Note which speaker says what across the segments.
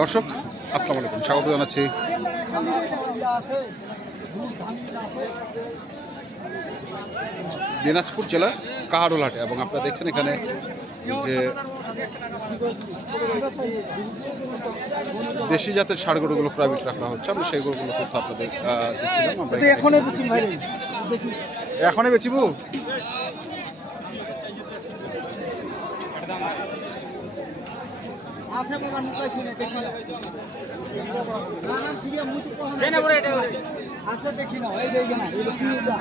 Speaker 1: দর্শক আসসালামু আলাইকুম। স্বাগত জানাচ্ছি দিনাজপুর জেলার কাহারোলহাটে এবং আপনারা দেখছেন এখানে যে দেশি জাতের ষাড় গরুগুলো প্রাইভেট রাখা হচ্ছে। আমরা সেই গরুগুলো তথ্য আপনাদের দিচ্ছিলাম। আমরা
Speaker 2: এখনই
Speaker 1: বেচিবো?
Speaker 2: আছে বাবা নিকাই শুনে দেখি না না আছে মুই তো কহনা
Speaker 3: দেনা বড় এটা
Speaker 2: আছে দেখি না এই দেখি না এই কি এটা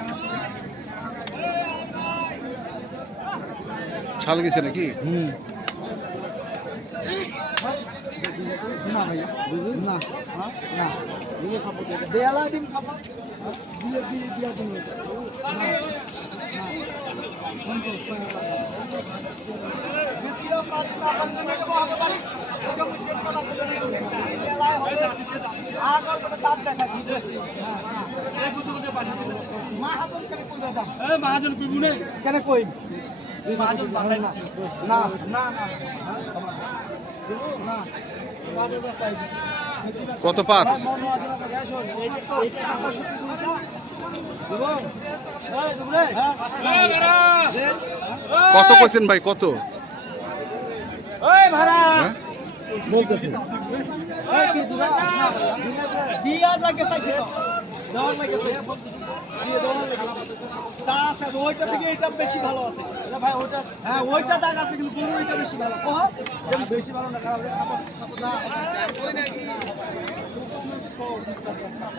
Speaker 1: ছাল গেছে নাকি?
Speaker 2: হুম। না ভাইয়া না হ্যাঁ না। দিয়ে খাব দেয়ালা দিন খাব। দিয়ে দিয়ে দিয়ে দিন।
Speaker 3: মহাজন কইবু নে
Speaker 2: কেন কই মহাজন না না না না
Speaker 1: কত পাঁচ? কত কইছেন ভাই কত? হ্যাঁ?
Speaker 2: বলতেছি। দিয়া লাগে চাইছে। দেওয়ার লাগে দিয়ে দেওয়ার লাগে চা আছে ওইটা থেকে এটা বেশি ভালো আছে। ভাই ওইটা হ্যাঁ ওইটা দাগ আছে কিন্তু গরু ওইটা বেশি ভালো। বেশি ভালো না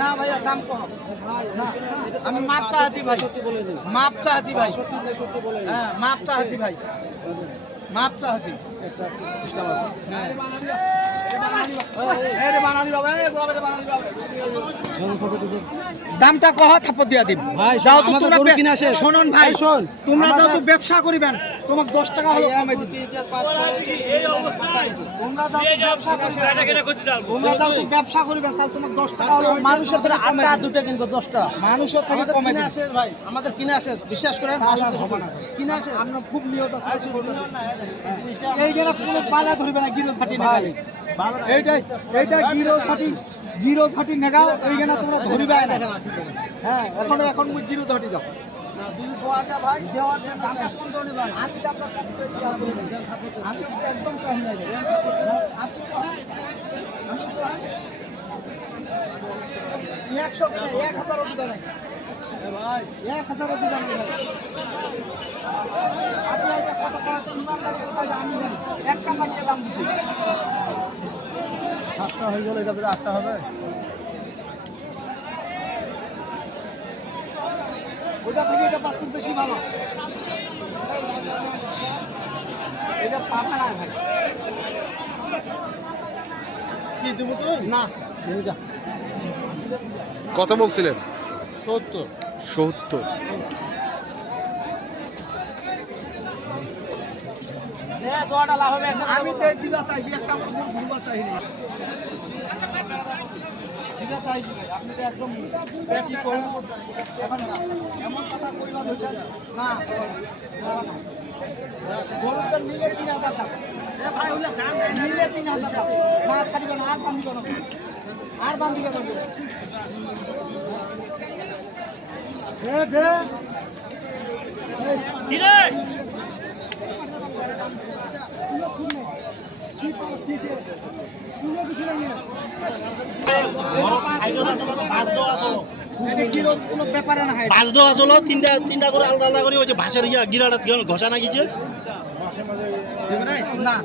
Speaker 2: না ভাইয়া দাম কম। না আমি মাপ চাচ্ছি ভাই। মাপ চাচ্ছি ভাই। হ্যাঁ মাপ চাচ্ছি ভাই। মাপ চাচ্ছি। দামটা কহ থাপ্পর দিয়া দিন।
Speaker 3: ভাই,
Speaker 2: যাও তোমরা
Speaker 3: শেষ।
Speaker 2: ভাই
Speaker 3: শোন,
Speaker 2: তোমরা যেহেতু ব্যবসা করিবেন। তোমাকে দশ টাকা হলো কমাই দিতে তোমরা যেহেতু ব্যবসা করিবেন তাহলে তোমাকে দশ টাকা হলো মানুষের থেকে
Speaker 3: দুটো কিনবো দশটা
Speaker 2: মানুষের থেকে
Speaker 3: আসে ভাই। আমাদের কিনে আসে বিশ্বাস করেন
Speaker 2: না, না,
Speaker 3: আসলে
Speaker 2: হবে না।
Speaker 3: কিনে আসে।
Speaker 2: আমরা খুব নিয়ত আছে এই গেলে কোনো পালা ধরবে না গিরো ফাটি এইটাই এইটা গিরো ফাটি গিরো ফাটি নেগাও এইখানে তোমরা ধরবে না। হ্যাঁ এখন এখন মুই গিরো ফাটি যাও। ভাই দেওয়ার জন্য আমি তো আপনার। আমি একদম চাই না আপনি এক হাজার অব্দি ভাই এক হাজার অব্দি দাঁড়াই আপনি এটা কত টাকা লাগে এক টাকা দাম দিছি
Speaker 3: সাতটা হয়ে গেলে, এটা আটটা হবে
Speaker 2: ওটা থেকে এটা বাস্তব বেশি ভালো। এটা পাবে না ভাই
Speaker 3: কি দেবো তো
Speaker 2: না
Speaker 1: কত বলছিলেন?
Speaker 3: সত্তর।
Speaker 1: সত্তর।
Speaker 3: দোয়াটা লাভ হবে
Speaker 2: আমি তো দিবা চাইছি একটা ঘুরবা চাই না দিবা চাইছি ভাই আপনি তো একদম এখন এমন কথা কইবা হচ্ছে না। গরুর তো নিলে তিন হাজার টাকা
Speaker 3: এ ভাই ওগুলো গান
Speaker 2: নিলে তিন হাজার টাকা না ছাড়িবে না আর বান্ধিবে না। আর বান্ধিবে না।
Speaker 3: কি রে
Speaker 2: এটা কি রোজ কোনো ব্যাপারে না হয়
Speaker 3: পাঁচ দশ আসলো তিনটা তিনটা করে আলাদা আলাদা করে হচ্ছে ভাষার ইয়া গিরাটা ঘষা না গিয়েছে
Speaker 2: না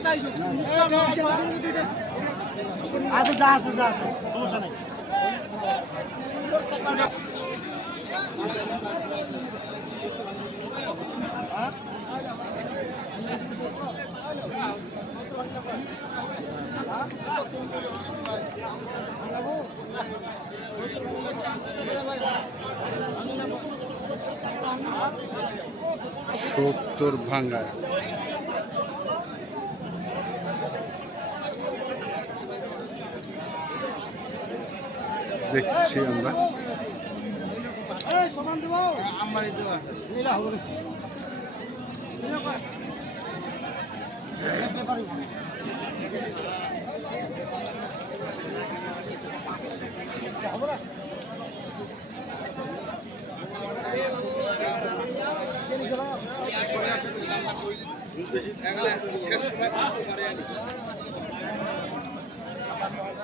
Speaker 2: চাইছো আছে যা আছে যা আছে সমস্যা নেই।
Speaker 1: সত্তর ভাঙ্গায়। দেখছি আমরা।
Speaker 3: সমান দেবো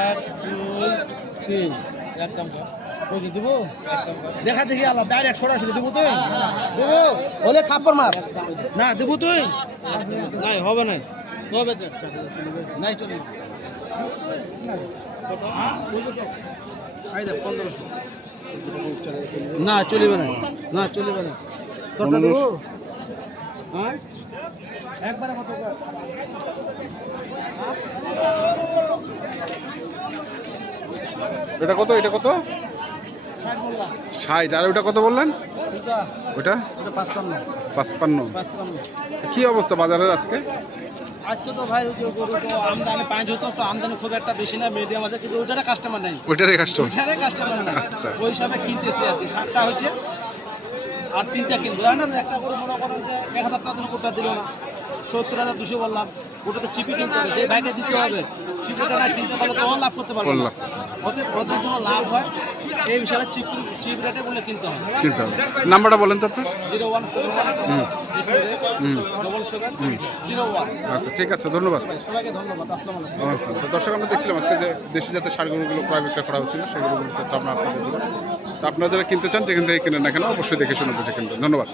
Speaker 3: এক তিন একদম দেখা দেখি আলাপ ডাইরেক্ট সরাসরি দেবো তুই দেবো হলে থাপ্পর মার না দেবো তুই নাই হবে নাই নাই চলে না চলিবে না না চলিবে না। তোরটা দেবো? হ্যাঁ একবারে কত
Speaker 1: এটা কত এটা কত?
Speaker 3: ষাট
Speaker 1: আর ওটা কত বললেন? ওটা?
Speaker 3: পাঁচপান্ন।
Speaker 1: পাঁচপান্ন।
Speaker 3: পাঁচপান্ন।
Speaker 1: কি অবস্থা বাজারের আজকে?
Speaker 3: আজকে তো ভাই যে গরু তো আমদানি পাঁচ হতো তো আমদানি খুব একটা বেশি না মিডিয়াম আছে কিন্তু ওইটারে কাস্টমার নাই।
Speaker 1: ওইটারে কাস্টমার
Speaker 3: ওইটারে কাস্টমার নেই।
Speaker 1: আচ্ছা।
Speaker 3: ওই হিসাবে কিনতেছি আর কি। ষাটটা হচ্ছে আর তিনটা কিনবো। জানেন একটা করে মনে করেন যে এক হাজার টাকা দিল কোটা দিল না। সত্তর হাজার দুশো বললাম। ওটাতে চিপি কিনতে হবে যে ভাইকে দিতে হবে চিপিটা না কিনতে পারলে তখন লাভ করতে পারবে না। ওদের ওদের জন্য লাভ হয় এই হিসাবে চিপ চিপ রেটে বলে কিনতে হয়
Speaker 1: কিনতে হবে। নাম্বারটা বলেন তো আপনার?
Speaker 3: জিরো ওয়ান জিরো
Speaker 1: আচ্ছা ঠিক আছে ধন্যবাদ।
Speaker 3: সবাইকে ধন্যবাদ আসসালামু আলাইকুম।
Speaker 1: দর্শক আমরা দেখছিলাম আজকে যে দেশি জাতের সারগুলোগুলো ক্রয় বিক্রয় করা হচ্ছিল সেগুলোগুলো তো আমরা আপনাদের তো আপনারা যারা কিনতে চান যেখান থেকে কিনেন না কেন অবশ্যই দেখে শুনে বুঝে কিনবেন। ধন্যবাদ।